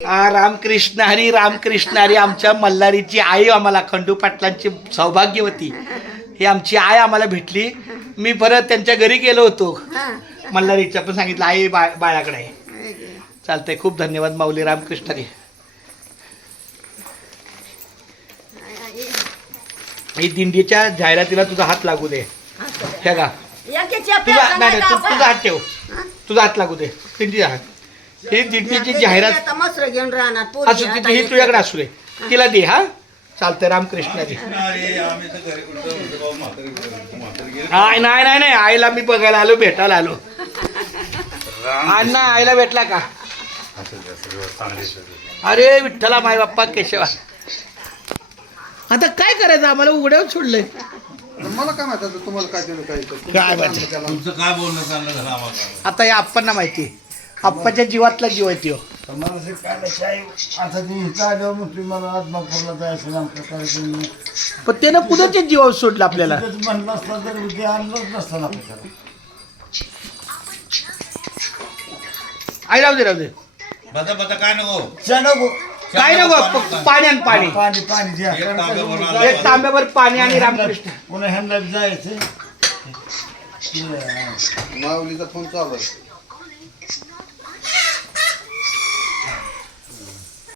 रामकृष्ण हरी रामकृष्ण हरी. आमच्या मल्हारीची आई आम्हाला खंडू पाटलांची सौभाग्यवती ही आमची आई आम्हाला भेटली. मी परत त्यांच्या घरी गेलो होतो मल्हारीच्या, पण सांगितलं आई बाळाकडे आहे. चालतंय, खूप धन्यवाद माऊली. रामकृष्ण हरी. ही दिंडीच्या जाहिरातीला तुझा हात लागू दे. हे का तुझा नाही तुझा हात ठेव, तुझा हात लागू दे. दिंडीचा हात, ही दिंडीची जाहिरात असू दे, ही तुझ्याकडे असू दे, तिला दे. हा चालतंय. रामकृष्ण हरी. नाही नाही नाही, आईला मी बघायला आलो, भेटायला आलो. अण्णा आईला भेटला का? अरे विठ्ठला माय बाप्पा केशवा. आता काय करायचं, आम्हाला उघड्यावर सोडलंय. मला काय माहिती तुम्हाला काय केलं काय काय माहिती तुमचं काय बोलणं चाललं झालं आम्हाला. आता या आप्पांना माहिती, आप्पाच्या जीवातला जीव आहे त्यो. पण त्यानं कुणाच्या जीवावर सोडलं आपल्याला. आई राहू दे राहू दे, बता बता काय नको काय नको, पाणी आणि पाणी, पाणी पाणी द्या. एक तांबे बनवला. एक तांब्यावर पाणी आणि रामकृष्ण. पुन्हा ह्यांना जायचं. माऊलीचा फोन चालू आहे.